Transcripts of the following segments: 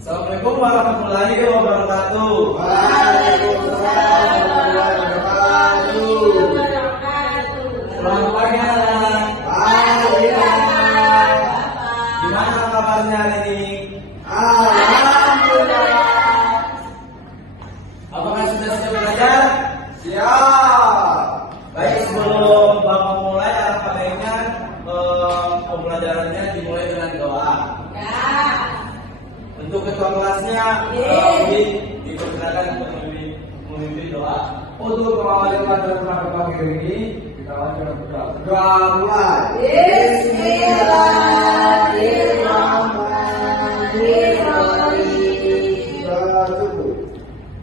Assalamualaikum warahmatullahi wabarakatuh. Waalaikumsalam warahmatullahi wabarakatuh. Selamat pagi anak. Pagi Pak. Gimana kabarnya hari ini? Alhamdulillah. Apakah sudah siap belajar? Siap. Baik, sebelum Bapak mulai, alangkah baiknya pembelajarannya dimulai dengan doa. Ya. Untuk ketua kelasnya, dipersilakan untuk memimpin doa. Untuk mengawali pelajaran pada pagi ini, kita lanjut berdoa. Doa mulai. Bismillahirrahmanirrahim. Doa cukup.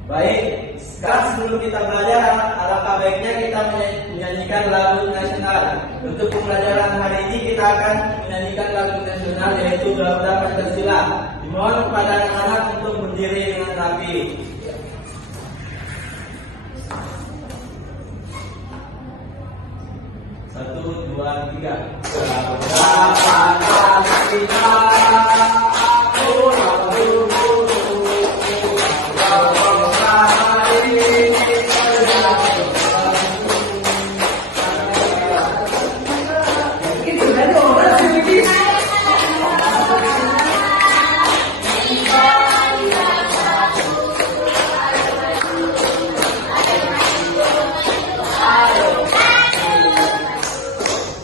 Baik, sekarang sebelum kita belajar, alangkah baiknya kita menyanyikan lagu nasional. Untuk pembelajaran hari ini kita akan menyanyikan lagu nasional yaitu Garuda Pancasila. Dimohon kepada anak-anak untuk berdiri dengan rapi. Satu, dua, tiga. Garuda Pancasila.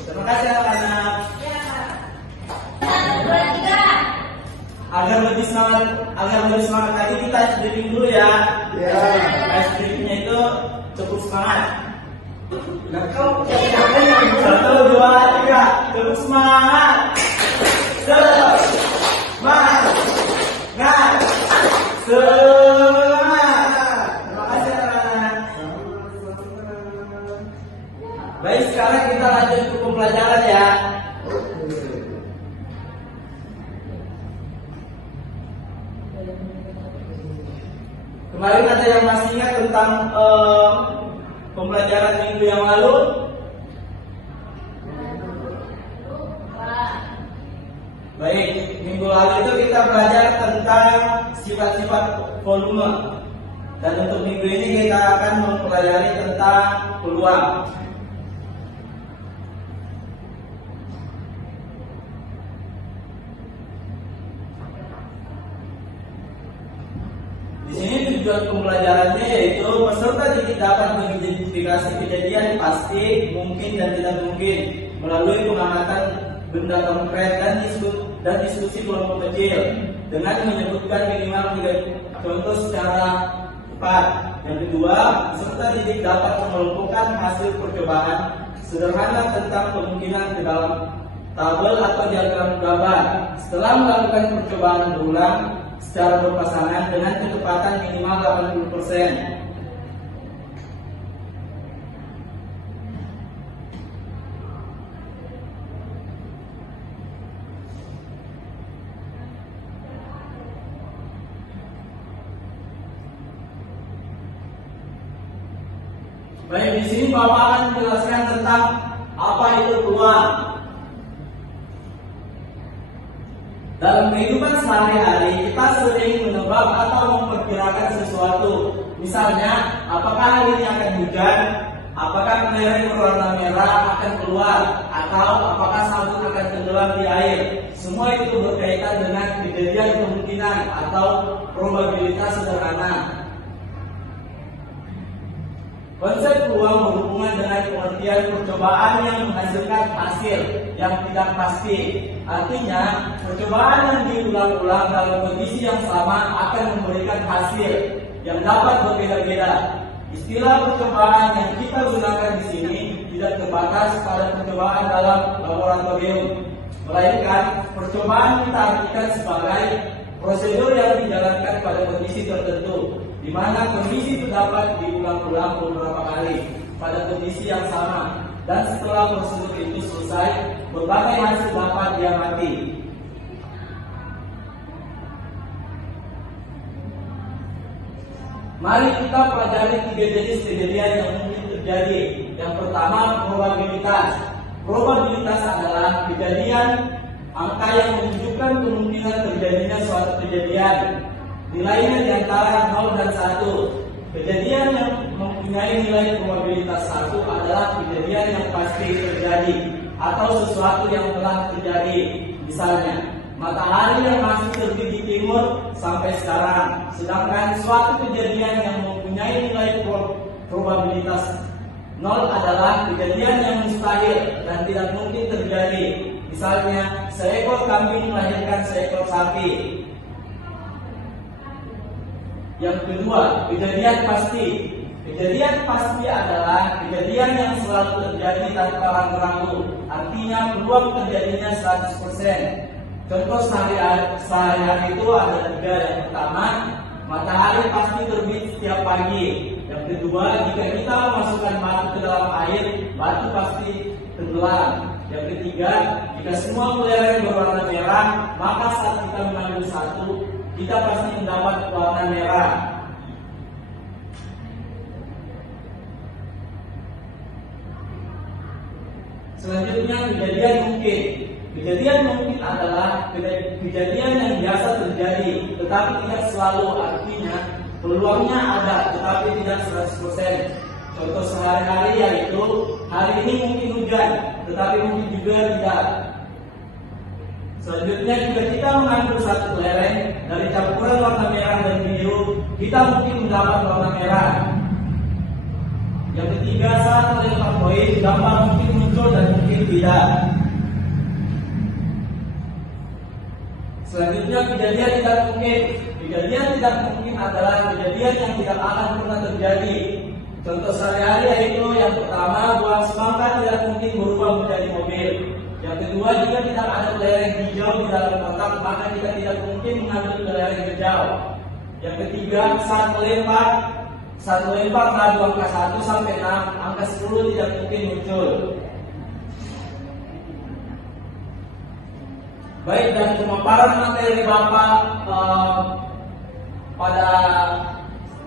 Terima kasih anak-anak. Agar lebih semangat lagi kita stripping dulu ya. Ya. Strippingnya itu cukup semangat. Nah, kau Satu, dua, tiga, cukup semangat. Semangat. Semangat. Terima kasih anak-anak. Baik, sekarang kita lanjut ke pembelajaran ya. Kemarin ada yang masih ingat tentang pembelajaran minggu yang lalu? Baik, minggu lalu itu kita belajar tentang sifat-sifat volume. Dan untuk minggu ini kita akan mempelajari tentang peluang. Di sini tujuan pembelajarannya yaitu peserta didik dapat mengidentifikasi kejadian pasti, mungkin dan tidak mungkin melalui pengamatan benda konkret dan diskusi kelompok kecil dengan menyebutkan minimal 3 contoh secara tepat. Yang kedua, peserta didik dapat mengelompokkan hasil percobaan sederhana tentang kemungkinan ke dalam tabel atau diagram gambar. Setelah melakukan percobaan berulang secara berpasangan dengan kecepatan minimal 80%. Baik, di sini Bapak akan menjelaskan tentang apa itu peluang. Dalam kehidupan sehari-hari kita sering menebak atau memperkirakan sesuatu. Misalnya, apakah hari ini akan hujan, apakah kelereng berwarna merah akan keluar, atau apakah sabun akan tenggelam di air. Semua itu berkaitan dengan kejadian kemungkinan atau probabilitas sederhana. Konsep peluang berhubungan dengan pengertian percobaan yang menghasilkan hasil yang tidak pasti. Artinya, percobaan yang diulang-ulang dalam kondisi yang sama akan memberikan hasil yang dapat berbeda-beda. Istilah percobaan yang kita gunakan di sini tidak terbatas pada percobaan dalam laboratorium, melainkan percobaan kita artikan sebagai prosedur yang dijalankan pada kondisi tertentu, di mana kondisi itu dapat diulang-ulang beberapa kali pada kondisi yang sama, dan setelah prosedur itu selesai, berbagai hasil dapat diamati. Mari kita pelajari 3 jenis kejadian yang mungkin terjadi. Yang pertama, probabilitas. Probabilitas adalah kejadian angka yang menunjukkan kemungkinan terjadinya suatu kejadian. Nilainya di antara 0 dan 1. Kejadian yang mempunyai nilai probabilitas 1 adalah kejadian yang pasti terjadi atau sesuatu yang telah terjadi. Misalnya, matahari yang masih terbit di timur sampai sekarang. Sedangkan suatu kejadian yang mempunyai nilai probabilitas 0 adalah kejadian yang mustahil dan tidak mungkin terjadi. Misalnya, seekor kambing melahirkan seekor sapi. Yang kedua, kejadian pasti. Kejadian pasti adalah kejadian yang selalu terjadi tanpa ragu-ragu. Artinya peluang terjadinya 100%. Contoh sehari-hari itu ada 3. Yang pertama, matahari pasti terbit setiap pagi. Yang kedua, jika kita memasukkan batu ke dalam air, batu pasti tenggelam. Yang ketiga, jika semua belerang berwarna merah, maka saat kita mengambil satu, kita pasti mendapat warna merah. Selanjutnya, kejadian mungkin. Kejadian mungkin adalah kejadian yang biasa terjadi, tetapi tidak selalu. Artinya, peluangnya ada, tetapi tidak 100%. Contoh sehari-hari yaitu, hari ini mungkin hujan, tetapi mungkin juga tidak. Selanjutnya, jika kita mengambil satu lereng dari campuran warna merah dan biru, kita mungkin mendapat warna merah. Yang ketiga, saat melempar koin, gambar mungkin muncul dan mungkin tidak. Selanjutnya, kejadian tidak mungkin. Kejadian tidak mungkin adalah kejadian yang tidak akan pernah terjadi. Contoh sehari-hari yaitu, yang pertama, buah semangka tidak mungkin berubah menjadi mobil. Yang kedua, jika tidak ada lereng hijau di dalam kotak, maka kita tidak mungkin mengambil lereng hijau. Yang ketiga, saat melempar dari angka 1 sampai 6, angka 10 tidak mungkin muncul. Baik, dari pemaparan materi Bapak pada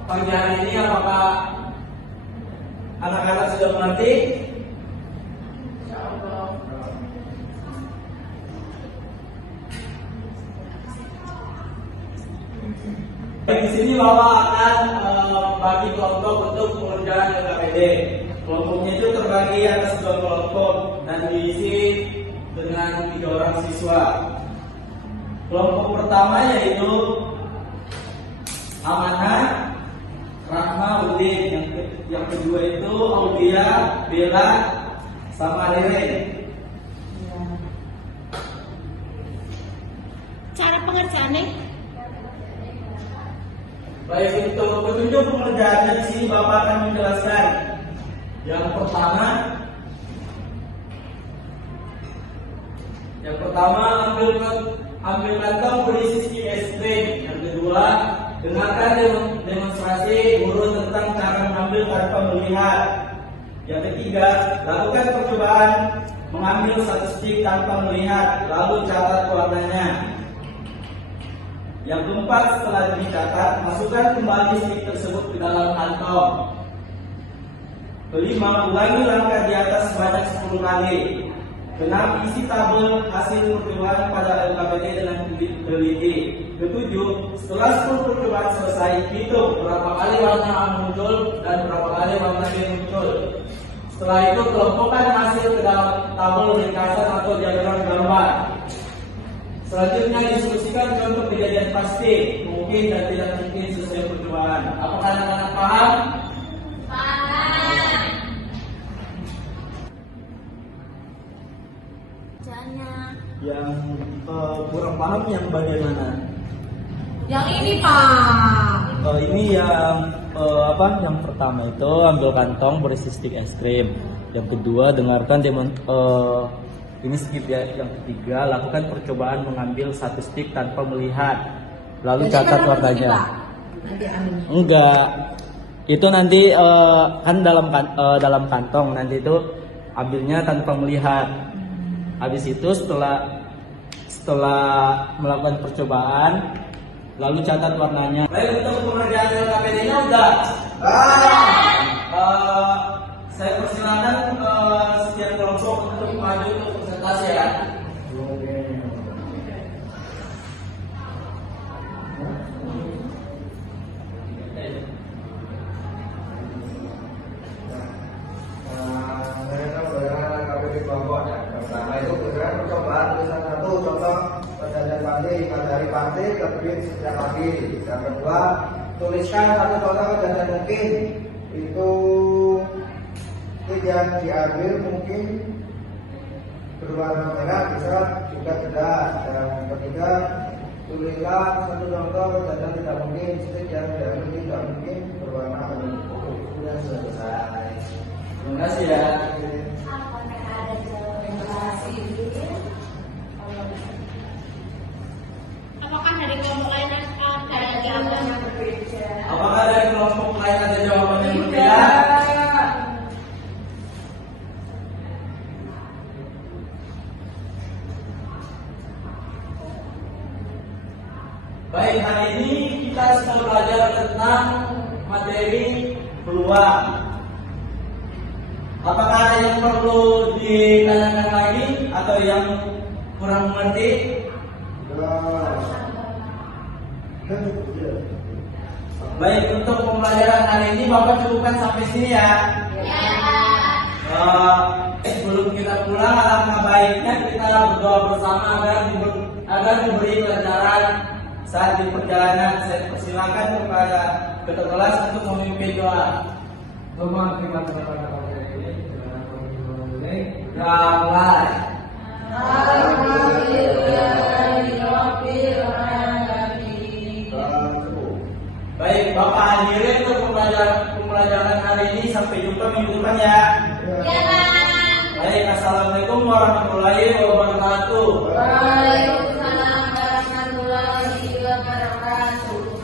pagi hari ini, apakah anak-anak sudah mengerti? Di sini Bapak akan bagi kelompok untuk pengerjaan LKPD. Kelompoknya itu terbagi atas 2 kelompok dan diisi dengan 3 orang siswa. Kelompok pertama yaitu Amanah, Rahma, Udin. Yang kedua itu Aulia, Bella, sama Rere. Cara pengerjaannya? Baik, untuk petunjuk pengerjaannya di sini Bapak akan menjelaskan. Yang pertama, ambil kantong berisi stick es krim. Yang kedua, dengarkan demonstrasi guru tentang cara mengambil tanpa melihat. Yang ketiga, lakukan percobaan mengambil satu stick tanpa melihat, lalu catat warnanya. Yang keempat, setelah dicatat, masukkan kembali stick tersebut ke dalam kantong. Kelima, ulangi langkah di atas sebanyak 10 kali. Keenam, isi tabel hasil percobaan pada LKPD dengan teliti. Ketujuh, setelah 10 percobaan selesai, hitung berapa kali warna A muncul dan berapa kali warna B muncul. Setelah itu, kelompokkan hasil ke dalam tabel ringkasan atau diagram gambar. Selanjutnya, diskusikan contoh kejadian pasti, mungkin dan tidak mungkin sesuai percobaan. Apakah anak-anak paham? Paham. Yang kurang paham yang bagian mana? Yang ini, Pak. Ini yang Yang pertama itu ambil kantong berisi stik es krim. Yang kedua, dengarkan ini skip ya. Yang ketiga, lakukan percobaan mengambil satu stik tanpa melihat. Lalu catat warnanya. Enggak. Itu nanti kan dalam kantong, nanti itu ambilnya tanpa melihat. Habis itu setelah melakukan percobaan, lalu catat warnanya. Baik, untuk pengerjaan LKPD-nya udah. Saya persilakan setiap kelompok untuk maju untuk presentasi ya. alternatif terbit sejak pagi. Yang kedua, tuliskan satu contoh kejadian mungkin. Itu yang diambil mungkin berwarna merah, bisa juga tidak. Yang ketiga, tulislah satu contoh kejadian tidak mungkin. Setiap yang diambil tidak mungkin berwarna abu. Sudah selesai. Terima kasih ya. Apakah dari kelompok lain ada jawaban yang berbeda? Apakah dari kelompok lain ada jawaban yang berbeda? Baik, hari ini kita sedang belajar tentang materi peluang. Apakah ada yang perlu ditanyakan lagi atau yang kurang mengerti? Baik, untuk pembelajaran hari ini Bapak cukupkan sampai sini ya. Sebelum kita pulang, alangkah baiknya kita berdoa bersama agar diberi pelajaran saat di perjalanan. Saya persilakan kepada ketua kelas untuk memimpin doa. Teman kita pada materi ini dengan ini ramai. Baik, Bapak hadirin untuk pembelajaran hari ini. Sampai jumpa minggu depan ya. Baik, assalamualaikum warahmatullahi wabarakatuh. Waalaikumsalam warahmatullahi wabarakatuh.